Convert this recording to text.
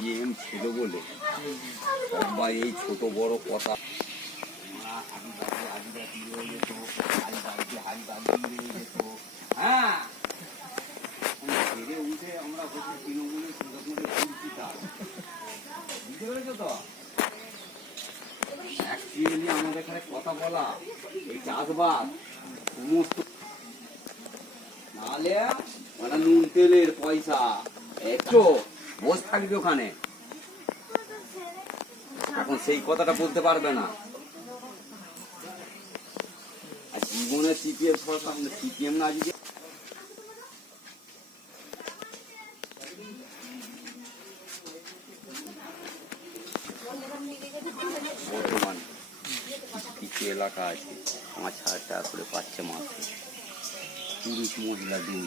CPM ছিল বলে সবাই এই ছোট বড় কথা হ্যাঁ উঠে আমরা তৃণমূলের বুঝতে পেরেছো তো? অ্যাকচুয়ালি আমাদের এখানে কথা বলা এই চাষবাস সমস্ত নাহলে মানে নুন তেলের পয়সা একটু বসে থাকবে ওখানে। এখন সেই কথাটা বলতে পারবে না। আর জীবনে সিপিএম সরকার সিপিএম না আজকে বর্তমানে কিছু এলাকা আছে 5,000 টাকা করে পাচ্ছে মাত্র, পুরুষ মহিলা দুই।